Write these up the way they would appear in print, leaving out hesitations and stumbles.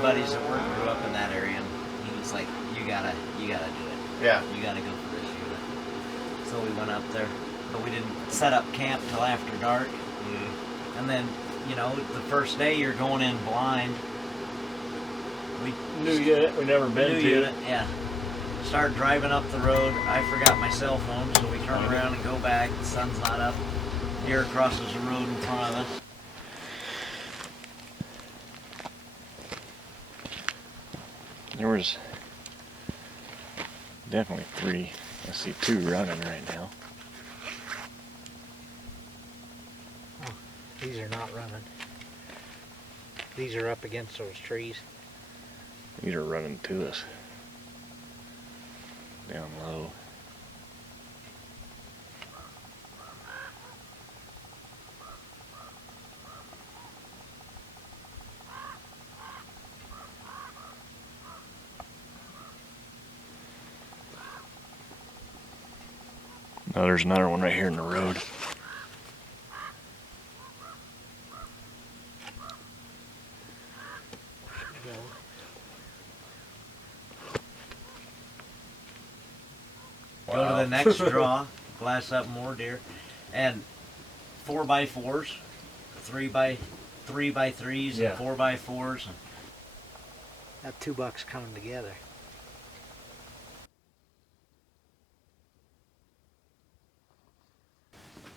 Buddies at work grew up in that area, and he was like, you gotta do it. Yeah. You gotta go for this unit. So we went up there, but we didn't set up camp till after dark. And then, you know, the first day you're going in blind. New unit, we never been to. New unit, yeah. Start driving up the road. I forgot my cell phone, so we turn around and go back. The sun's not up. Deer crosses the road in front of us. There was definitely 3. I see 2 running right now. Oh, these are not running. These are up against those trees. These are running to us. Down low. Oh, there's another one right here in the road. Wow. Go to the next draw, glass up more deer, and 4x4s, 3x3s, yeah. And 4x4s. That 2 bucks coming together.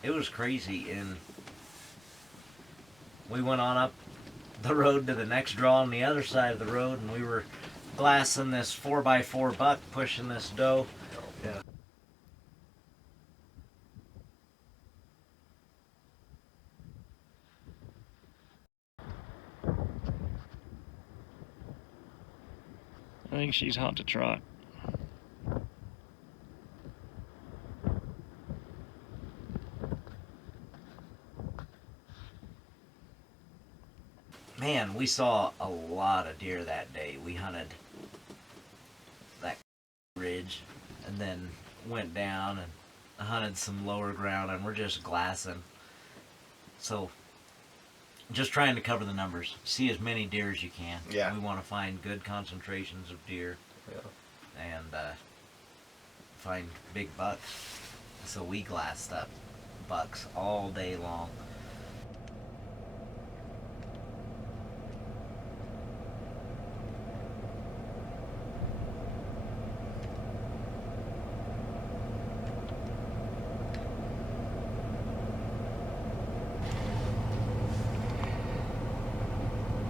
It was crazy, and we went on up the road to the next draw on the other side of the road, and we were glassing this 4x4 buck pushing this doe. Yeah. I think she's hot to trot. Man, we saw a lot of deer that day. We hunted that ridge and then went down and hunted some lower ground, and we're just glassing. So just trying to cover the numbers, see as many deer as you can. Yeah. We want to find good concentrations of deer. Yeah. And find big bucks. So we glassed up bucks all day long.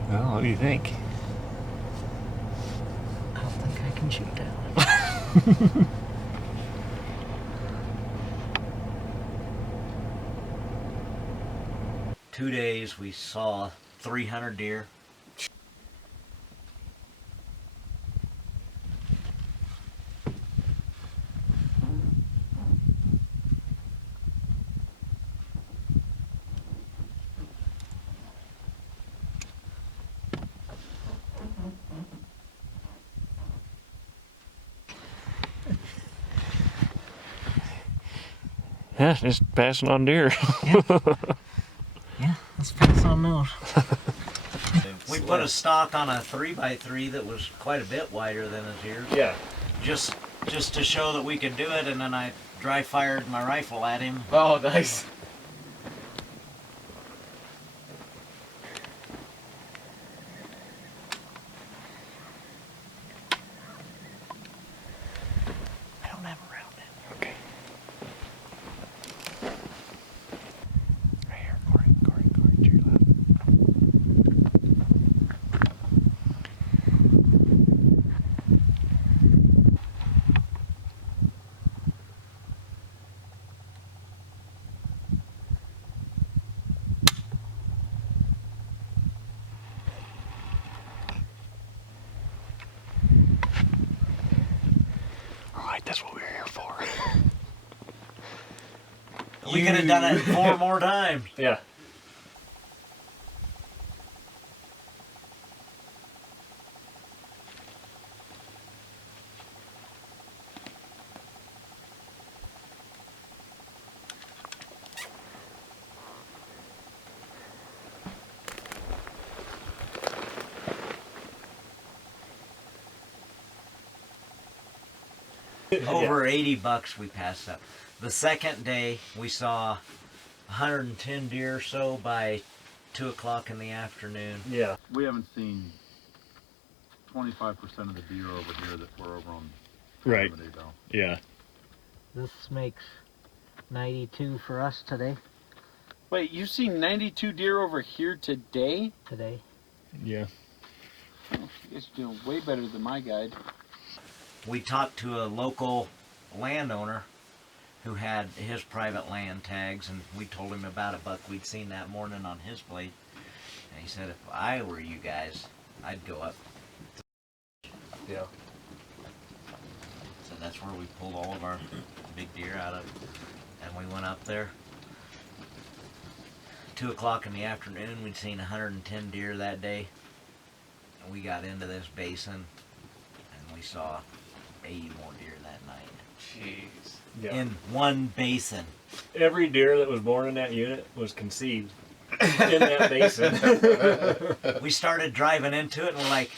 Well, what do you think? I don't think I can shoot that one. 2 days we saw 300 deer. Yeah, just passing on deer. Yeah, let's pass on those. We put a stock on a 3x3 that was quite a bit wider than his ears. Yeah. Just to show that we could do it, and then I dry fired my rifle at him. Oh, nice. I don't have a round in. Okay. Right here, Corey, to your left. We could have done it 4 more times. Yeah. Over 80 bucks we passed up. The second day we saw 110 deer or so by 2 o'clock in the afternoon. Yeah. We haven't seen 25% of the deer over here that were over on Right. Saturday, though. Yeah. This makes 92 for us today. Wait, you've seen 92 deer over here today? Yeah. Oh, you guys are doing way better than my guide. We talked to a local landowner who had his private land tags, and we told him about a buck we'd seen that morning on his plate. And he said, if I were you guys, I'd go up. Yeah. So that's where we pulled all of our big deer out of. And we went up there. 2 o'clock in the afternoon, we'd seen 110 deer that day. And we got into this basin, and we saw 80 more deer that night. Jeez. Yeah. In one basin. Every deer that was born in that unit was conceived in that basin. We started driving into it, and we're like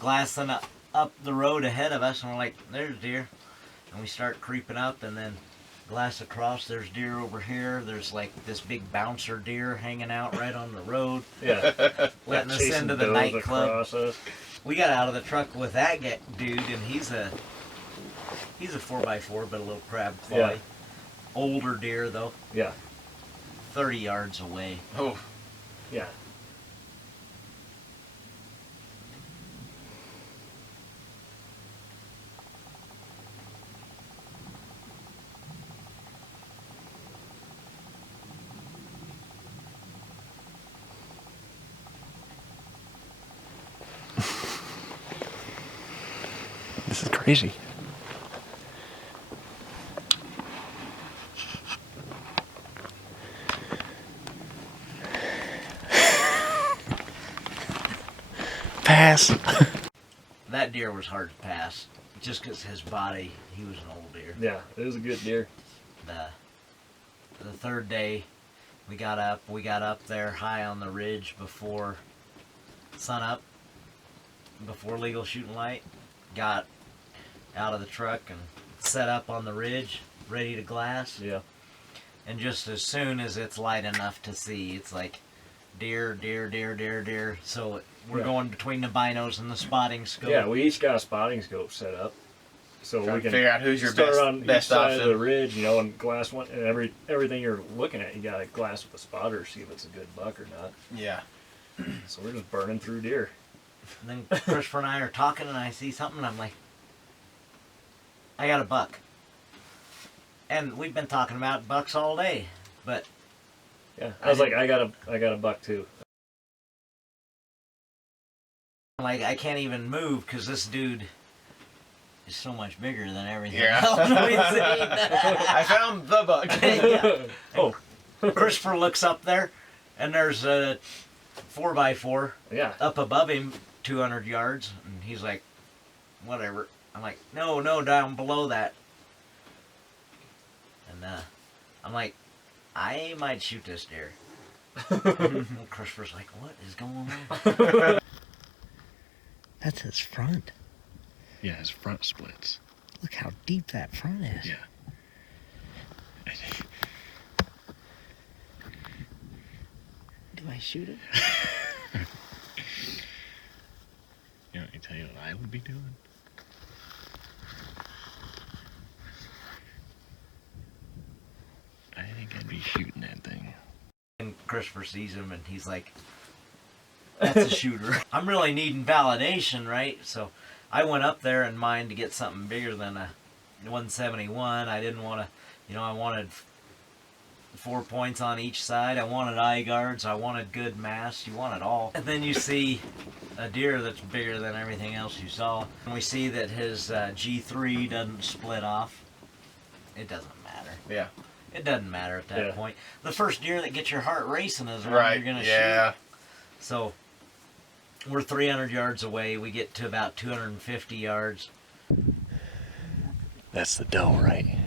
glassing up the road ahead of us, and we're like, there's deer. And we start creeping up, and then glass across, there's deer over here. There's like this big bouncer deer hanging out right on the road, Yeah. letting us Chasing into the does nightclub. across us. We got out of the truck with that dude, and he's a 4x4, but a little crab claw. Yeah. Older deer though, Yeah. 30 yards away. Oh, Yeah. This is crazy. Pass. That deer was hard to pass, just because his body, he was an old deer. Yeah. It was a good deer. The third day, we got up there high on the ridge before sunup, before legal shooting light. Got out of the truck and set up on the ridge, ready to glass. Yeah. And just as soon as it's light enough to see, it's like deer, deer, deer, deer, deer. So we're Yeah. going between the binos and the spotting scope. Yeah, we each got a spotting scope set up, so trying we to can figure out who's your start best, on best each side of the option. ridge, and glass one, and everything you're looking at, you got to glass with a spotter, see if it's a good buck or not. Yeah. So we're just burning through deer. And then Christopher and I are talking, and I see something, and I'm like, I got a buck. And we've been talking about bucks all day, but Yeah, I was like, I got a buck too. like I can't even move because this dude is so much bigger than everything Yeah. else we've seen. I found the buck. Yeah. Oh, Christopher looks up there, and there's a 4x4 yeah, up above him, 200 yards, and he's like, whatever. I'm like, no, down below that. And I'm like, I might shoot this deer. And Christopher's like, what is going on? That's his front. Yeah, his front splits. Look how deep that front is. Yeah. Do I shoot it? You know, I tell you what I would be doing. I think I'd be shooting that thing. And Christopher sees him, and he's like, that's a shooter. I'm really needing validation, right? So I went up there in mind to get something bigger than a 171. I didn't want to, I wanted 4 points on each side. I wanted eye guards. I wanted good mass. You want it all. And then you see a deer that's bigger than everything else you saw. And we see that his G3 doesn't split off. It doesn't matter. Yeah. It doesn't matter at that Yeah. point. The first deer that gets your heart racing is when Right. you're gonna Yeah. shoot. So we're 300 yards away. We get to about 250 yards. That's the doe, right?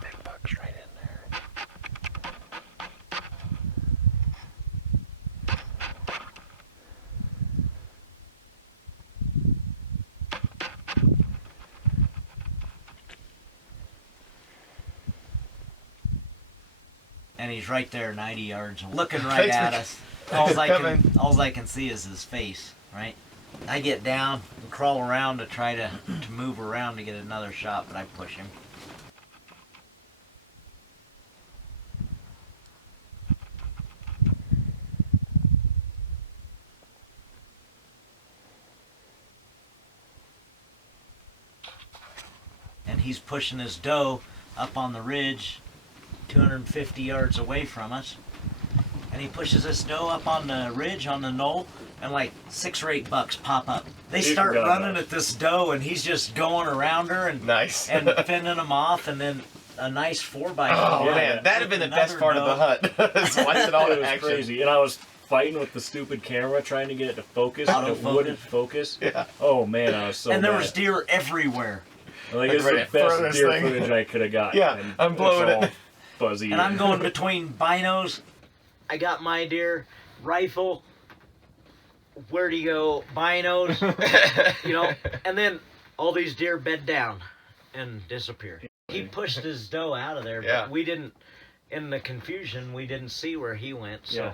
Big buck's right in there. And he's right there 90 yards looking right Thanks for at us. All coming. I can see is his face, right? I get down and crawl around to try to move around to get another shot, but I push him. And he's pushing his doe up on the ridge 250 yards away from us. And he pushes this doe up on the ridge on the knoll, and like 6 or 8 bucks pop up. They You start forgot running that. at this doe, and he's just going around her and Nice. and fending them off, and then a nice 4x4. Oh Yeah. man, that'd have been the best part of the hunt. Just watch it all It in was action. crazy, and I was fighting with the stupid camera trying to get it to focus, and it Autofocus. wouldn't focus. Yeah. Oh man, I was so And there mad. was deer everywhere. Like, it's Right the in front of best this deer thing. footage I could have got. Yeah, and I'm blowing it's all it. fuzzy. And I'm going between binos. I got my deer, rifle. Where do you go? Binos, you know, and then all these deer bed down and disappear. He pushed his doe out of there, Yeah. but we didn't. In the confusion, we didn't see where he went. So Yeah.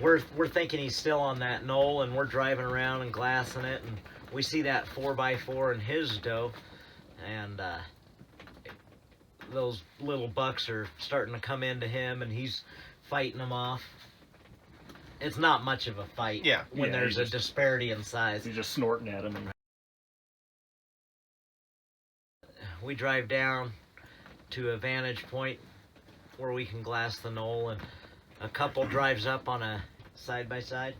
we're thinking he's still on that knoll, and we're driving around and glassing it, and we see that 4x4 and his doe, and those little bucks are starting to come into him, and he's fighting them off. It's not much of a fight Yeah. when Yeah, there's he a just- disparity in size. He's just snorting at him. And We drive down to a vantage point where we can glass the knoll, and a couple drives up on a side-by-side.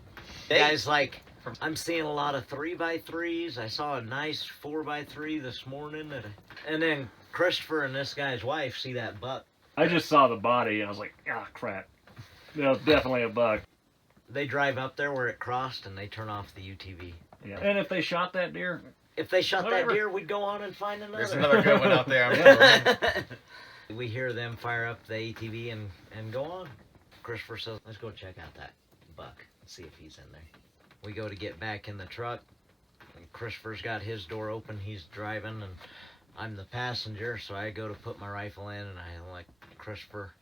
The guy's like, I'm seeing a lot of 3x3s. I saw a nice 4x3 this morning. And then Christopher and this guy's wife see that buck. I just saw the body, and I was like, ah, crap. That was definitely a buck. They drive up there where it crossed, and they turn off the UTV. Yeah. And if they shot that deer, If they shot Whatever. that deer, we'd go on and find another. There's another good one out there, I'm sure. We hear them fire up the ATV and go on. Christopher says, let's go check out that buck and see if he's in there. We go to get back in the truck, and Christopher's got his door open. He's driving, and I'm the passenger, so I go to put my rifle in, and I'm like, Christopher,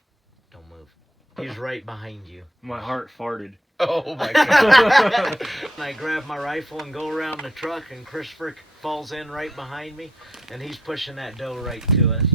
don't move. He's right behind you. my heart farted. Oh my god. And I grab my rifle and go around the truck, and Christopher falls in right behind me, and he's pushing that doe right to us.